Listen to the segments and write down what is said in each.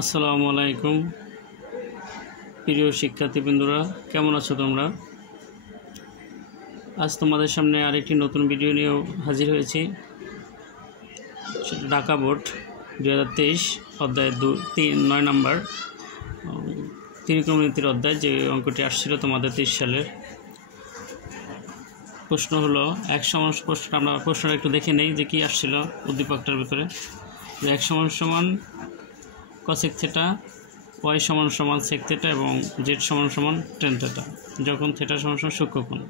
আসসালামু আলাইকুম প্রিয় শিক্ষার্থীবৃন্দরা, কেমন আছো তোমরা? আজ তোমাদের সামনে আরেকটি নতুন ভিডিও নিয়ে হাজির হয়েছি। ঢাকা বোর্ড 2023 অধ্যায় 9 নম্বর ত্রিকোণমিতির অধ্যায়, যে অঙ্কটি আসছিল তোমাদের 23 সালের। প্রশ্ন হলো এক সমান প্রশ্ন। আমরা প্রশ্নটা একটু দেখে নেই যে কী আসছিল উদ্দীপকটার ভিতরে। যে এক সমান সমান কসেক থিটা, ওয়াই সমান সমান সেক থিটা এবং জেড সমান সমান টেন থিটা, যখন থিটা সমান সমান সূক্ষ্মকোণ।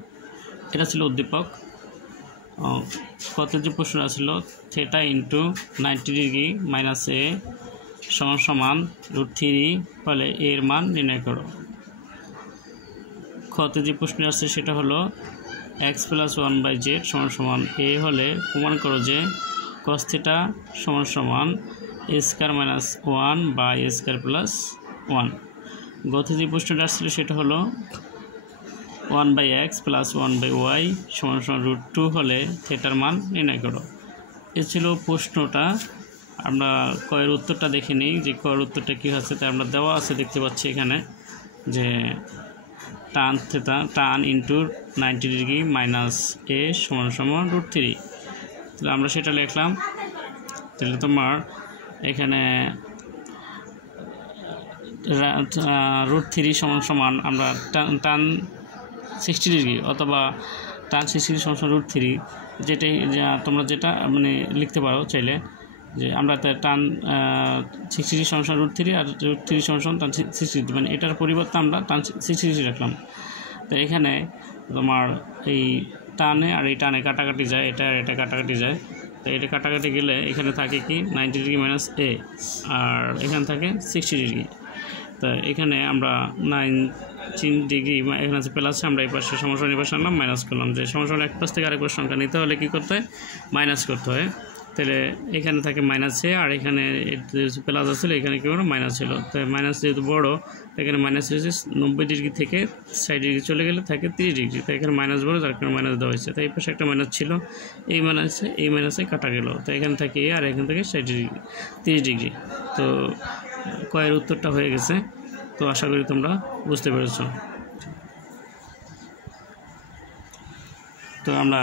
এটা ছিল উদ্দীপক। কত যে প্রশ্ন ছিল, থিটা ইন্টু 90 ডিগ্রি মাইনাস এ সমান সমান √3 ফলে এর মান নির্ণয় করো। কত যে প্রশ্ন আসছে সেটা হলো এক্স প্লাস 1/z সমান সমান এ হলে প্রমাণ করো যে কস থিটা সমান সমান এ স্কয়ার মাইনাস 1 বা এ স্কয়ার প্লাস 1। গত যে প্রশ্নটা আসছিল সেটা হলো 1/x প্লাস 1/y সমান সমান √2 হলে থিটার মান নির্ণয় করো। এ ছিল প্রশ্নটা। আমরা কয়ের উত্তরটা দেখে নিই যে কয়ের উত্তরটা কী হচ্ছে। তাই আমরা দেওয়া আছে, দেখতে পাচ্ছি এখানে যে টান থিটা টান ইন্টু 90 ডিগ্রি মাইনাস এ সমান সমান √3। তাহলে আমরা সেটা লিখলাম। তাহলে তোমার এখানে √3 সমান সমান আমরা টান 60 ডিগ্রি অথবা টান 60 ডিগ্রি সমান সমান √3, যেটাই তোমরা যেটা মানে লিখতে পারো চাইলে। যে আমরা টান 60 ডিগ্রি সমান সমান √3 আর √3 সমান সমান টান 60 ডিগ্রি, মানে এটার পরিবর্তে আমরা টান 60 ডিগ্রি রাখলাম। তো এখানে তোমার এই টানে আর এই টানে কাটাকাটি যায়, এটা কাটাকাটি যায়। তো এটা কাটাকাটি গেলে এখানে থাকে কি 90 ডিগ্রি মাইনাস এ, আর এখানে থাকে 60 ডিগ্রি। তো এখানে আমরা 9 ডিগ্রি এখানে আছে প্লাস, আমরা এই পাশে সমস্যা এই পাশে আনলাম, মাইনাস করলাম। যে সমস্যা এক পাশ থেকে আরেক পাশ সংখ্যা নিতে হলে কী করতে হয়? মাইনাস করতে হয়। তাহলে এখানে থাকে মাইনাস এ, আর এখানে প্লাস আসছিল, এখানে কী হলো মাইনাস ছিল। তো মাইনাস যেহেতু বড়, এখানে মাইনাস হয়েছে 90 ডিগ্রি থেকে 60 ডিগ্রি চলে গেলে থাকে 30 ডিগ্রি। তো এখানে মাইনাস বড়, যার কারণে মাইনাস দেওয়া হয়েছে। তো এই পাশে একটা মাইনাস ছিল, এই মাইনাসে কাটা গেল। তো এখানে থাকে এ, আর এখান থেকে 60 ডিগ্রি 30 ডিগ্রি। তো কয়ের উত্তরটা হয়ে গেছে। তো আশা করি তোমরা বুঝতে পেরেছ। তো আমরা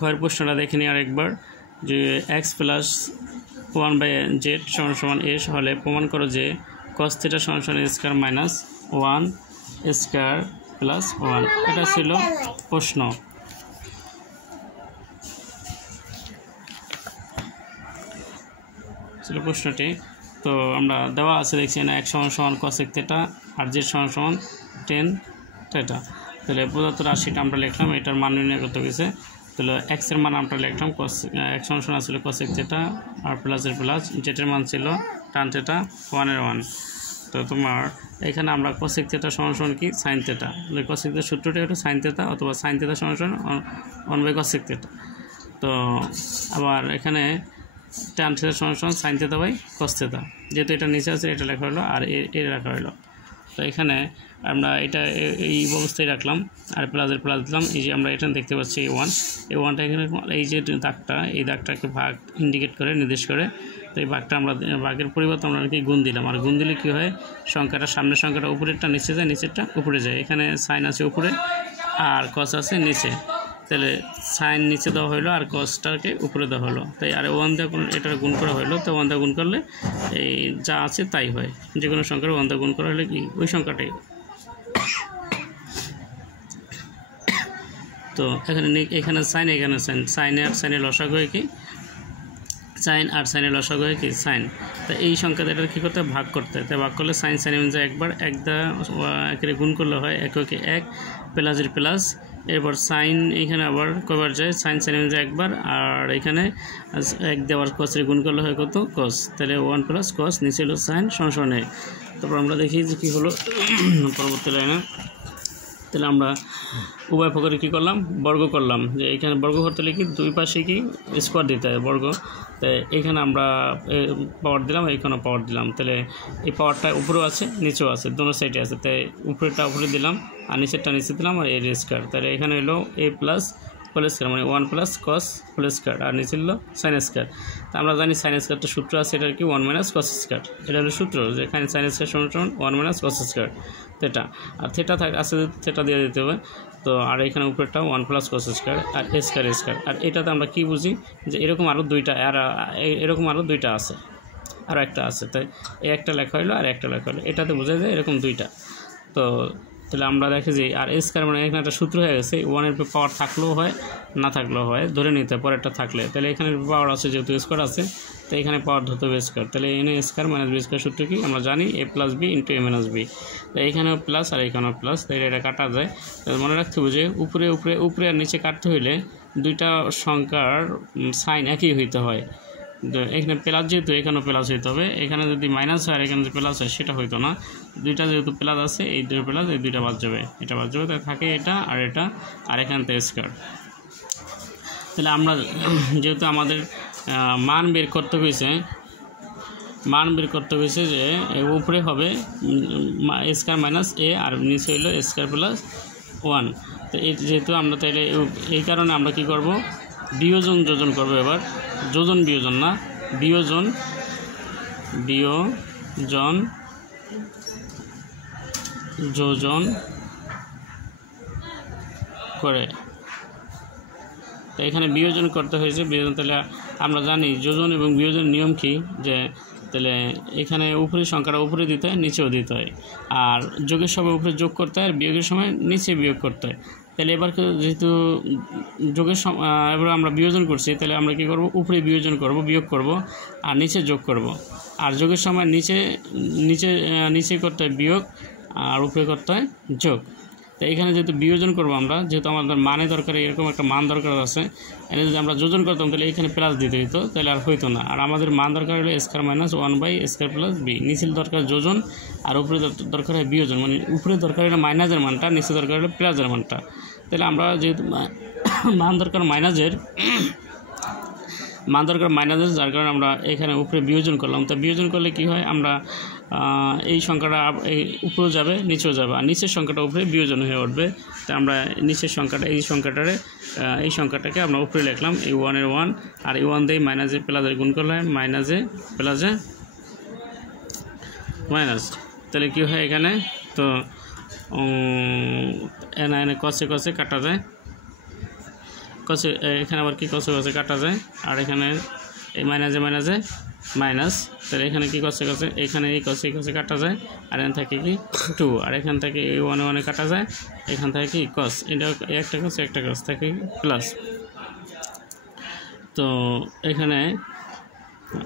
খয়ের প্রশ্নটা দেখে নিই আরেকবার। যে এক্স প্লাস 1/z সমান সমান এ হলে প্রমাণ করো যে কস থিটা সমান সমান এ স্কয়ার মাইনাস 1 স্কয়ার প্লাস 1। এটা ছিল প্রশ্ন। প্রশ্নটি তো আমরা দেওয়া আছে, দেখছি না, এক সমান সমান কসেক থিটা আর জেড সমান সমান টেন থিটা। তাহলে 75-80টা আমরা লিখলাম, এটার মান নির্ণয় করতে গেছে। তাহলে এক্সের মান আমরা লিখলাম এক সমান সমান ছিল কসেক থিটা আর প্লাসের প্লাস, জেডের মান ছিল টান থিটা 1/1। তো তোমার এখানে আমরা কসেক থিটা সমান সমান কি সাইন থিটা, কসেক থিটার সূত্রটি হলো সাইন থিটা অথবা সাইন থিটা সমান সমান 1/cosec থিটা। তো আবার এখানে tan থিটা সমান সমান sin theta by cos theta, যেহেতু এটা নিচে আছে এটা লেখা হলো আর এ রাখা হলো। তো এখানে আমরা এটা এই অবস্থায় রাখলাম আর প্লাসের প্লাস দিলাম। এই যে আমরা এখানে দেখতে পাচ্ছি এই ওয়ানটা এখানে, এই যে দাগটা, এই দাগটাকে ভাগ ইন্ডিকেট করে নির্দেশ করে। তো এই ভাগটা আমরা ভাগের পরিবর্তে আমরা কি গুণ দিলাম, আর গুণ দিলে কী হয়, সংখ্যাটা সামনের সংখ্যাটা উপরেরটা নিচে যায়, নিচেরটা উপরে যায়। এখানে সাইন আছে উপরে আর কস আছে নিচে, তাহলে সাইন নিচে দেওয়া হলো আর কসটাকে উপরে দেওয়া হলো। তাই আর 1 দিয়ে এটা গুণ করা হলো। তো 1 দিয়ে গুণ করলে এই যা আছে তাই হয়, যে কোনো সংখ্যার 1 দিয়ে গুণ করা হলে কি ওই সংখ্যাটাই। তো এখানে সাইন, এখানে সাইনে আর সাইনের লসাগু হয় কি সাইন, আর সাইনের লসাগু হয় কি সাইন। তো এই সংখ্যাটা এটা কী করতে হয়, ভাগ করতে হয়। তাই ভাগ করলে সাইন সাইন যায় একবার, একে গুণ করলে হয় একে 1 প্লাসের প্লাস। এরপর সাইন এখানে আবার কবার যায়, সাইন সাইন যায় একবার, আর এখানে 1 দেওয়ার কসের গুণ করলে হয় কত কস। তাহলে 1 প্লাস কস, নিচে হলো সাইন সমান সমান। তারপর আমরা দেখি যে কী হলো পরবর্তী লাইনে। তাহলে আমরা উভয় পক্ষে কী করলাম, বর্গ করলাম। যে এখানে বর্গ করতে হলে কি দুই পাশে কি স্কোয়ার দিতে হয় বর্গ। তাই এখানে আমরা পাওয়ার দিলাম, এইখানে পাওয়ার দিলাম। তাহলে এই পাওয়ারটা উপরেও আছে নিচেও আছে, দোনো সাইডে আছে। তাই উপরেরটা উপরে দিলাম আর নিচেরটা নিচে দিলাম, আর এর স্কোয়ার। তাহলে এখানে হলো এ প্লাস হোল স্কয়ার মানে 1 প্লাস কস হোল স্কয়ার আর নিচে হলো সাইন স্কয়ার। তো আমরা জানি সাইন স্কয়ারটা সূত্র আছে এটা কি 1 মাইনাস কস স্কয়ার, এটা হলো সূত্র যে এখানে সাইন স্কয়ার সমান 1 মাইনাস কস স্কয়ার থিটা, আর থিটা আছে থিটা দিয়ে দিতে হবে। তো আর এখানে উপরেরটা 1 প্লাস কস স্কয়ার আর স্কয়ার, আর এটাতে আমরা কি বুঝি যে এরকম আরও দুইটা আর এরকম আরও দুইটা আছে, আরও একটা আছে, তাই এই একটা লেখা হলো আর একটা লেখা হলো, এটাতে বোঝা যায় এরকম দুইটা। তো তাহলে আমরা দেখি যে আর স্কয়ার মানে এখানে একটা সূত্র হয়ে গেছে, 1-এর পাওয়ার থাকলেও হয় না থাকলেও হয়, ধরে নিতে পরেরটা থাকলে, তাহলে এখানে পাওয়ার আছে যেহেতু স্কয়ার আছে তো এখানে পাওয়ার ধরতে হবে স্কয়ার, তাহলে এনে স্কয়ার মাইনাস বি স্কয়ার সূত্র কি আমরা জানি a plus b into a minus b. তো এইখানেও প্লাস আর এইখানেও প্লাস, তাই এটা কাটা যায়। তাহলে মনে রাখতে হবে যে উপরে আর নিচে কাটতে হইলে দুইটা সংখ্যার সাইন একই হইতে হয়। এখানে প্লাস যেহেতু এখানেও প্লাস হইতে হবে, এখানে যদি মাইনাস হয় আর এখানে যদি প্লাস হয় সেটা হইতো না, দুইটা যেহেতু প্লাস আছে এই দুটো প্লাস এই দুইটা বাদ যাবে, এটা বাদ যাবে, তাই থাকে এটা আর এখান থেকে স্কয়ার। তাহলে আমরা যেহেতু আমাদের মান বের করতে হয়েছে যে উপরে হবে স্কয়ার মাইনাস এ আর নিচে হইল স্কয়ার প্লাস 1। তো যেহেতু আমরা তাইলে এই কারণে আমরা কি করব, যোজন করব। এবার বিয়োজন না বিয়োজন যোজন করে, তো এখানে বিয়োজন করতে হয়েছে বিয়োজন। তাহলে আমরা জানি যোজন এবং বিয়োজনের নিয়ম কি, যে তাহলে এখানে উপরের সংখ্যাটা উপরে দিতে হয় নিচেও দিতে হয়, আর যোগের সময় উপরে যোগ করতে হয় আর বিয়োগের সময় নিচে বিয়োগ করতে হয়। তাহলে এবার যেহেতু যোগের এবার আমরা বিয়োজন করছি, তাহলে আমরা কী করব, উপরে বিয়োজন করব বিয়োগ করব আর নিচে যোগ করব, আর যোগের সময় নিচে করতে হয় বিয়োগ আর উপরে করতে হয় যোগ। তো এখানে যেহেতু বিয়োজন করবো আমরা, যেহেতু আমাদের মানে দরকার এরকম একটা মান দরকার আছে, এখানে যদি আমরা যোজন করতাম তাহলে এখানে প্লাস দিতে হইতো, তাহলে আর হইতো না। আর আমাদের মান দরকার হলো স্কয়ার মাইনাস 1/স্কয়ার প্লাস বি, নিচের দরকার যোজন আর উপরে দরকার হয় বিয়োজন, মানে উপরে দরকার হলো মাইনাসের মানটা, নিচে দরকার হলো প্লাসের মানটা। তাহলে আমরা যেহেতু মান দরকার মাইনাসের, যার কারণে আমরা এখানে উপরে বিয়োজন করলাম। তো বিয়োজন করলে কি হয়, আমরা এই সংখ্যাটা উপরেও যাবে নিচেও যাবে, আর নিচের সংখ্যাটা উপরে বিয়োজন হয়ে উঠবে। তো আমরা নিচের সংখ্যাটা এই সংখ্যাটাকে আমরা উপরে লিখলাম, এই 1-এর 1 আর এই 1 দিয়ে মাইনাসে প্লাসের গুণ করলে মাইনাসে প্লাসে মাইনাস, তাহলে কী হয় এখানে, তো এনে কষে কাটা যায়, এখানে আবার কি কষে কাটা যায়, আর এখানে এই মাইনাসে মাইনাস, তাহলে এখানে কি কষে এখানে এই কষে কাটা যায়, আর এখান থেকে কি 2, আর এখান থেকে এই 1 কাটা যায়, এখান থেকে কি কস, এটা একটা কস থাকে প্লাস। তো এখানে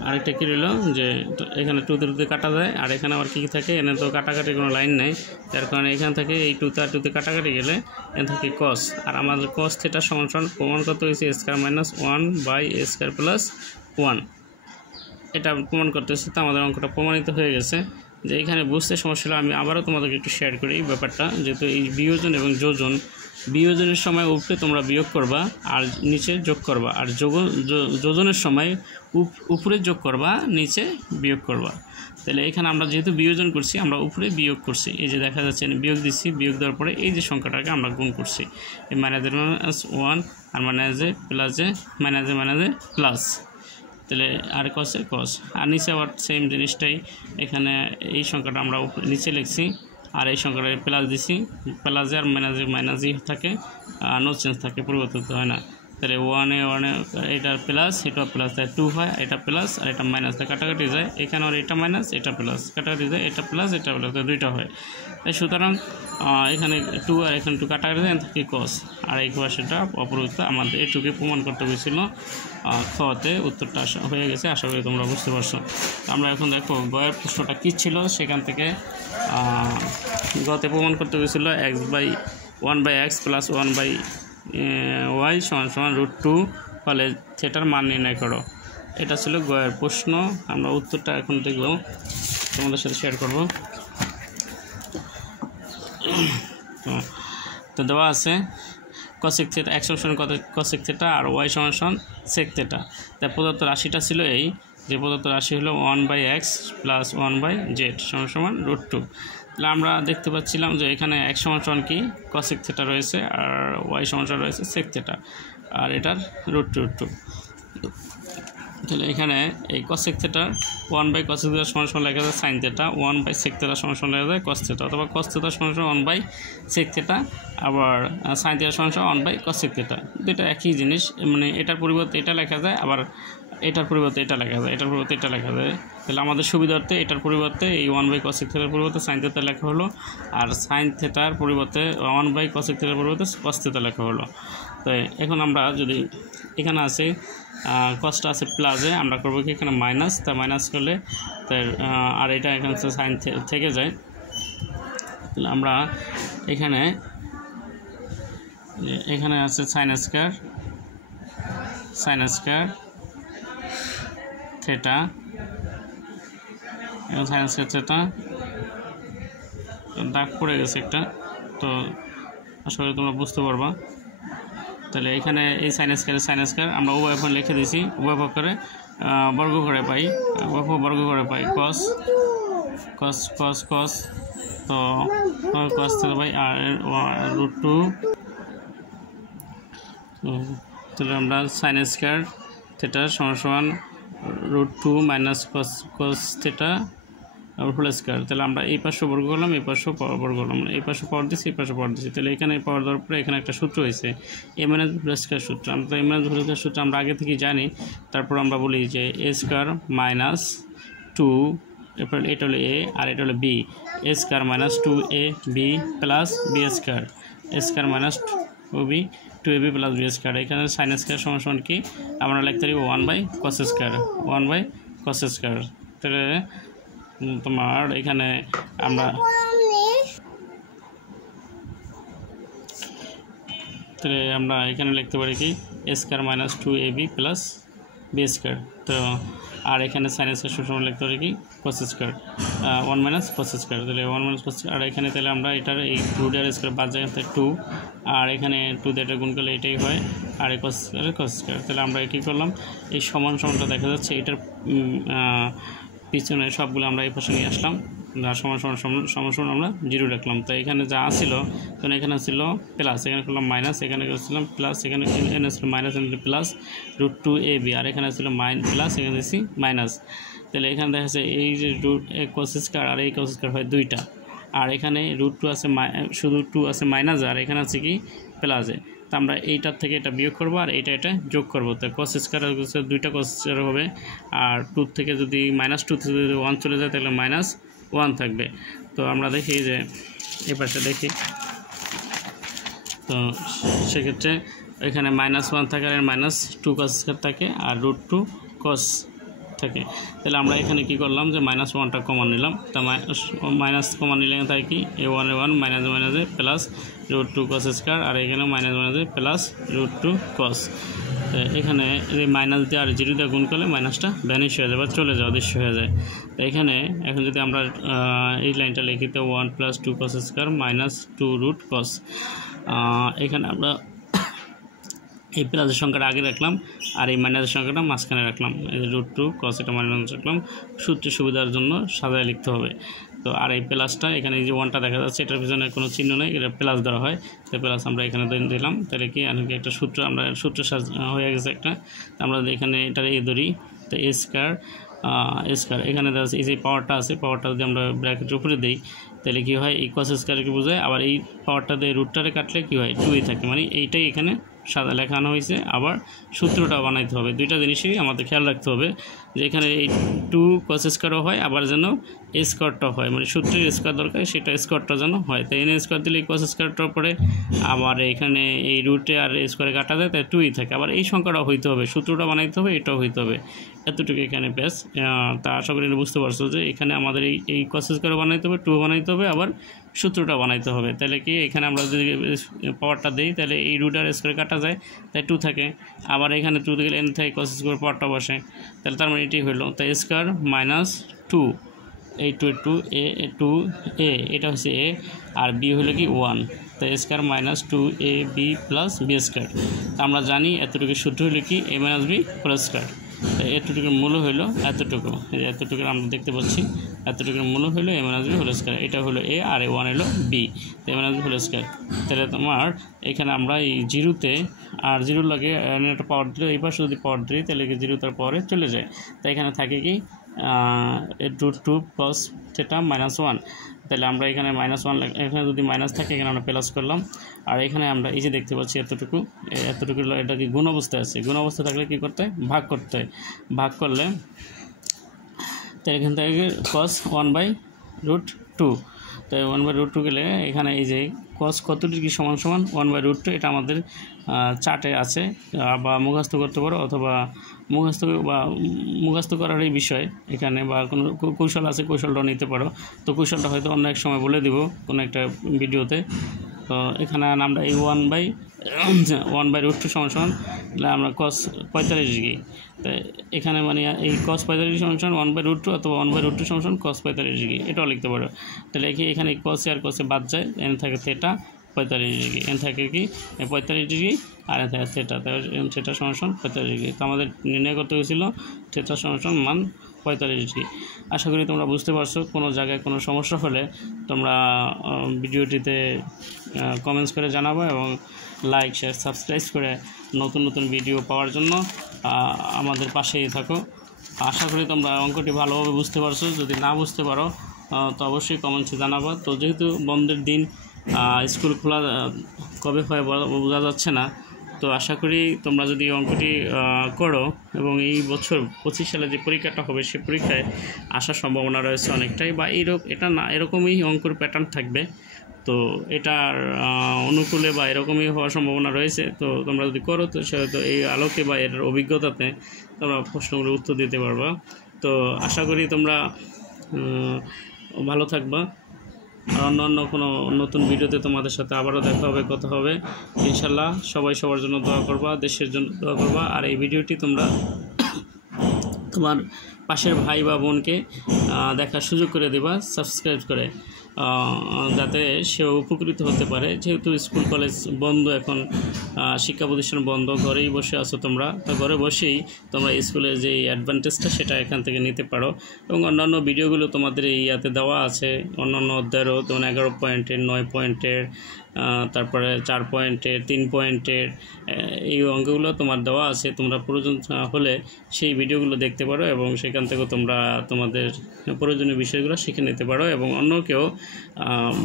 আরেকটা কী রইল, যে এখানে 2 কাটা যায়, আর এখানে আবার কী থাকে, এখানে তো কাটাকাটির কোনো লাইন নেই, যার কারণে এখান থেকে এই 2 কাটাকাটি গেলে এখান থেকে কস, আর আমাদের কস থিটা সমান প্রমাণ করতে হয়েছে স্কয়ার মাইনাস 1/স্কয়ার প্লাস 1, এটা প্রমাণ করতে হচ্ছে। তো আমাদের অঙ্কটা প্রমাণিত হয়ে গেছে। যে এখানে বুঝতে সমস্যা হলো, আমি আবারও তোমাদেরকে একটু শেয়ার করি এই ব্যাপারটা, যেহেতু এই বিয়োজন এবং যোজন, বিয়োজনের সময় উপরে তোমরা বিয়োগ করবা আর নিচে যোগ করবা, আর যোজনের সময় উপরে যোগ করবা নিচে বিয়োগ করবা। তাহলে এখানে আমরা যেহেতু বিয়োজন করছি আমরা উপরে বিয়োগ করছি, এই যে দেখা যাচ্ছে বিয়োগ দিচ্ছি, বিয়োগ দেওয়ার পরে এই যে সংখ্যাটাকে আমরা গুণ করছি, এই -1 আর মাইনাসে প্লাস, তাহলে আর কসে কস, আর নিচে আবার সেম জিনিসটাই, এখানে এই সংখ্যাটা আমরা নিচে লিখছি আর এই সংখ্যাটা প্লাস দিছি, প্লাসে আর মাইনাসই থাকে, নো চেঞ্জ থাকে, পরিবর্তিত হয় না। তাহলে 1-এ এটা প্লাস এটা প্লাস, তাই 2 হয়, এটা প্লাস আর এটা মাইনাস, তাই কাটাকাটি যায়, এখানে আর এটা মাইনাস এটা প্লাস, কাটাকাটি যায়, এটা প্লাস এটা প্লাস, দুইটা হয়। তাই সুতরাং এখানে 2 আর এখানে 2 কাটাকাটি যায়, থাকে কস, আর এই সেটা অপরিবর্তিত। আমাদের এটুকুই প্রমাণ করতে হয়েছিল, খতে উত্তরটা হয়ে গেছে, আশা করি তোমরা বুঝতে পারছো। আমরা এখন দেখো গয়ের প্রশ্নটা কী ছিল, সেখান থেকে গতে প্রমাণ করতে হয়েছিল x/1/x প্লাস 1/y = √2 ফলে থিটার মান নির্ণয় করো। এটা ছিল গয়ের প্রশ্ন। আমরা উত্তরটা এখন দেখব, তোমাদের সাথে শেয়ার করব। তো দেওয়া আছে cosec theta x cosec theta আর y = sec থিটা। তাই প্রদত্ত রাশিটা ছিল এই, যে প্রদত্ত রাশি হলো 1/x প্লাস 1/z = √2। তাহলে আমরা দেখতে পাচ্ছিলাম যে এখানে x সমান কি cosec থিটা রয়েছে আর y সমান রয়েছে sec থিটা আর এটার √2 তাহলে এখানে এই cosec থিটা 1/cosec থিটা সমান লেখা যায় sin থিটা 1/sec থিটা সমান লেখা যায় cos থিটা অথবা cos থিটা সমান 1/sec থিটা আবার sin থিটা সমান 1/cosec থিটা দুটো একই জিনিস মানে এটার পরিবর্তে এটা লেখা যায় আবার এটার পরিবর্তে এটা লেখা যায় এটার পরিবর্তে এটা লেখা যায় তাহলে আমাদের সুবিধার্থে এটার পরিবর্তে এই 1/cosec থিটার পরিবর্তে sin থিটা লেখা হলো আর sin থিটার পরিবর্তে 1/cosec থিটার পরিবর্তে cos থিটা লেখা হলো। তো এখন আমরা যদি এখানে আছে কসটা আছে প্লাসে আমরা করব কি এখানে মাইনাস তা মাইনাস করলে তার আর এটা এখানে সাইন থেকে যায় তাহলে আমরা এখানে আছে সাইন স্কয়ার থিটা এবং সাইন স্কয়ার থিটা দাগ পড়ে গেছে একটা তো আশা করি তোমরা বুঝতে পারবা। তাহলে এখানে এই সাইন স্কয়ার আমরা উভয় পক্ষ লিখে দিয়েছি উভয় পক্ষে বর্গ করে পাই বর্গ করে পাই cos তো cos থেকে পাই আর √2 তাহলে আমরা সাইন স্কয়ার থিটা সমান √2 minus cos theta whole square তাহলে আমরা এই পাশে বর্গ করলাম এই পাশে বর্গ করলাম এই পাশে পাওয়ার দিচ্ছি এই পাশে পাওয়ার দিচ্ছি তাহলে এখানে পাওয়ার দেওয়ার পরে এখানে একটা সূত্র হয়েছে a - b² সূত্র আমরা a - b² সূত্র আমরা আগে থেকে জানি তারপর আমরা বলি যে a² - 2 এরপর এটা হলো a আর এটা হলো b a² - 2ab plus b² a² - 2ab plus b² এখানে সাইন স্কয়ার সমান কি আমরা লিখতে পারি 1/cos স্কয়ার তাহলে তোমার এখানে আমরা এখানে লিখতে পারি কি a² - 2ab প্লাস b² তো আর এখানে sin স্কয়ার সমান লিখতে পারি কি cos স্কয়ার 1 - cos স্কয়ার তাহলে 1 - cos আর এখানে তাহলে আমরা এটার এই 2 স্কয়ার বাদ যায় 2 আর এখানে 2 দিয়ে এটা গুণ করলে এটাই হয় আর cos স্কয়ার তাহলে আমরা কি করলাম এই সমানটা দেখা যাচ্ছে এটার পিছনে সবগুলো আমরা এই পাশে নিয়ে আসলাম সমান আমরা 0 রাখলাম তো এখানে যা ছিল তখন এখানে ছিল প্লাস এখানে করলাম মাইনাস এখানে করছিলাম প্লাস এখানে ছিল মাইনাস এখানে প্লাস √2ab আর এখানে ছিল প্লাস এখানে দিচ্ছি মাইনাস তাহলে এখানে দেখা যাচ্ছে এই যে cos স্কয়ার আর এই cos স্কয়ার হয় দুইটা আর এখানে √2 আছে শুধু 2 আছে মাইনাস আর এখানে আছে কি প্লাসে তো আমরা এইটার থেকে এটা বিয়োগ করব আর এটা যোগ করব তো cos স্কয়ার হচ্ছে দুইটা cos স্কয়ার হবে আর 2 থেকে যদি -2 থেকে যদি 1 চলে যায় তাহলে -1 থাকবে তো আমরা দেখি যে এই পাশে দেখি তো সেক্ষেত্রে এখানে -1 থাকে আর -2 cos স্কয়ার থাকে আর √2 cos থাকে তাহলে আমরা এখানে কি করলাম যে -1টা কমন নিলাম তা মাইনাস কমন নিলে থাকে কি a1 মাইনাস এ প্লাস √2 cos স্কয়ার আর এখানে -1 প্লাস √2 cos এখানে এই মাইনাস দিয়ে আর 0 দিয়ে গুণ করলে মাইনাসটা ভ্যানিশ হয়ে যাবে চলে যাওয়া দৃশ্য হয়ে যায় তো এখানে এখন যদি আমরা এই লাইনটা লিখি তো 1 + 2 cos স্কয়ার -2 √cos এখানে আমরা এই প্লাসের সংখ্যাটা আগে রাখলাম আর এই মাইনাসের সংখ্যাটা মাঝখানে রাখলাম এই √2 cos এটা মাইনাস রাখলাম সূত্রের সুবিধার জন্য সাজায় লিখতে হবে তো আর এই প্লাসটা এখানে এই যে 1টা দেখা যাচ্ছে এটার পিছনে কোনো চিহ্ন নেই এটা প্লাস দেওয়া হয় তো প্লাস আমরা এখানে দিলাম তাহলে কি আর একটা সূত্র আমরা সূত্রের হয়ে গেছে একটা আমরা এখানে এটা এই ধরি তো a² এখানে দেখা যাচ্ছে এই যে পাওয়ারটা আছে পাওয়ারটা যদি আমরা ব্র্যাকেটের উপরে দিই তাহলে কি হয় এই cos স্কয়ারকে বোঝায় আবার এই পাওয়ারটা দিয়ে √টারে কাটলে কি হয় 2 থাকে মানে এইটাই এখানে সাদা লেখানো হয়েছে আবার সূত্রটা বানাইতে হবে দুইটা জিনিসই আমাদের খেয়াল রাখতে হবে যে এখানে এই 2 cos স্কয়ারও হয় আবার যেন a স্কয়ারটা হয় মানে সূত্রের স্কয়ার দরকার সেটা স্কয়ারটা যেন হয় তাই n স্কয়ার দিলে cos স্কয়ারটা পড়ে আবার এখানে এই রুটে আর স্কয়ারে কাটা যায় তাই 2ই থাকে আবার এই সংখ্যাটাও হইতে হবে সূত্রটা বানাইতে হবে এটাও হইতে হবে এতটুকু এখানে ব্যাস তা আশা করি বুঝতে পারছো যে এখানে আমাদের এই cos স্কয়ার বানাইতে হবে 2 বানাইতে হবে আবার সূত্রটা বানাইতে হবে তাহলে কি এখানে আমরা যদি পাওয়ারটা দেই তাহলে এই রুট আর স্কয়ার কাটা যায় তাই 2 থাকে আবার এখানে 2 থেকে n থেকে cos স্কয়ার পাওয়ারটা বসে তাহলে তার মানে এটাই হলো তাই স্কয়ার -2 এই 2a এটা হচ্ছে a আর b হলো কি 1 তাই square -2ab plus b square আমরা জানি এতটুকু সূত্র হলো কি a - b হোল স্কয়ার এতটুকুর মূল্য হলো এতটুকু, এতটুকুর আমরা দেখতে পাচ্ছি এতটুকুর মূল্য হলো a minus b whole square. এটা হলো a আর a1 হলো b, a minus b whole square. তাহলে তোমার এখানে আমরা এই জিরোতে আর জিরোর লাগে একটা পাওয়ার দিলে এই পাশে যদি পাওয়ার দিই তাহলে কি জিরো তার পাওয়ারে চলে যায়। তাই এখানে থাকে কি √2 cos θ -1। তাহলে আমরা এখানে -1 এখানে যদি মাইনাস থাকে এখানে আমরা প্লাস করলাম। আর এখানে আমরা এই যে দেখতে পাচ্ছি এতটুকু এটা কি গুণ অবস্থায় আছে, গুণ অবস্থা থাকলে কি করতে হয় ভাগ করতে হয়। ভাগ করলে তাহলে এখান থেকে cos 1/√2, তাই 1/√2 গেলে এখানে এই যে cos কত ডিগ্রি সমান সমান 1/√2, এটা আমাদের চার্টে আছে বা মুখস্থ করতে পারো অথবা মুখস্থ করারই বিষয় এখানে, বা কোনো কৌশল আছে কৌশলটাও নিতে পারো। তো কৌশলটা হয়তো অন্য এক সময় বলে দিব কোনো একটা ভিডিওতে। তো এখানে আমরা এই 1/√2 সমান সমান আমরা cos 45 ডিগ্রি, তাই এখানে মানে এই cos 45 ডিগ্রি সমান সমান 1/√2 অথবা 1/√2 সমান সমান cos 45 ডিগ্রি, এটাও লিখতে পারো। তাহলে এখানে cos আর cos বাদ যায়, এন থাকে θ 45 ডিগ্রি, এন থাকে কি 45 ডিগ্রি আর এন থাকে θ, তাহলে θ সমান সমান 45 ডিগ্রি। তো আমাদের নির্ণয় করতে হয়েছিল θ সমান সমান মান 45 ডিগ্রি। আশা করি তোমরা বুঝতে পারছো। কোনো জায়গায় কোনো সমস্যা হলে তোমরা ভিডিওটিতে কমেন্টস করে জানাবো এবং লাইক শেয়ার সাবস্ক্রাইব করে নতুন নতুন ভিডিও পাওয়ার জন্য আমাদের পাশেই থাকো। আশা করি তোমরা অঙ্কটি ভালোভাবে বুঝতে পারছো। যদি না বুঝতে পারো তো অবশ্যই কমেন্টসে জানাবো। তো যেহেতু বন্ধের দিন, স্কুল খোলা কবে হয় বোঝা যাচ্ছে না, তো আশা করি তোমরা যদি অঙ্কটি করো এবং এই বছর 25 সালে যে পরীক্ষাটা হবে সেই পরীক্ষায় আসার সম্ভাবনা রয়েছে অনেকটাই, বা এটা না এরকমই অঙ্কের প্যাটার্ন থাকবে। তো এটার অনুকূলে বা এরকমই হওয়ার সম্ভাবনা রয়েছে। তো তোমরা যদি করো তো সেহেতু এই আলোকে বা এর অভিজ্ঞতাতে তোমরা প্রশ্নগুলোর উত্তর দিতে পারবা। তো আশা করি তোমরা ভালো থাকবা। আর অন্য কোনো নতুন ভিডিওতে তোমাদের সাথে আবারও দেখা হবে, কথা হবে ইনশাল্লাহ। সবাই সবার জন্য দোয়া করবা, দেশের জন্য দোয়া করবা। আর এই ভিডিওটি তোমরা তোমার পাশের ভাই বা বোনকে দেখার সুযোগ করে দেবা সাবস্ক্রাইব করে, যাতে সেও উপকৃত হতে পারে। যেহেতু স্কুল কলেজ বন্ধ, এখন শিক্ষা প্রতিষ্ঠান বন্ধ, ঘরেই বসে আছো তোমরা, তো ঘরে বসেই তোমরা স্কুলের যে অ্যাডভান্টেজটা সেটা এখান থেকে নিতে পারো। এবং অন্যান্য ভিডিওগুলো তোমাদের এই ইয়াতে দেওয়া আছে, অন্যান্য অধ্যায়েরও, যেমন 11 পয়েন্টের, 9 পয়েন্টের, তারপরে 4 পয়েন্টের, 3 পয়েন্টের এই অঙ্কগুলো তোমার দেওয়া আছে। তোমরা প্রয়োজন হলে সেই ভিডিওগুলো দেখতে পারো এবং সেখান থেকে তোমরা তোমাদের প্রয়োজনীয় বিষয়গুলো শিখে নিতে পারো এবং অন্যকেও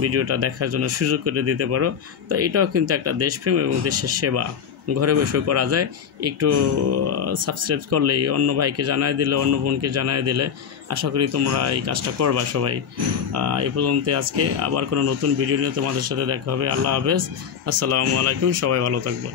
ভিডিওটা দেখার জন্য সুযোগ করে দিতে পারো। তো এটাও কিন্তু একটা দেশপ্রেম এবং দেশের সেবা, ঘরে বসে করা যায়। একটু সাবস্ক্রাইব করলেই, অন্য ভাইকে জানাই দিলে, অন্য বোনকে জানাই দিলে আশা করি তোমরা এই কাজটা করবা সবাই। এই পর্যন্ত আজকে, আবার কোনো নতুন ভিডিও নিয়ে তোমাদের সাথে দেখা হবে। আল্লাহ হাফেজ, আসসালামু আলাইকুম, সবাই ভালো থাকবে।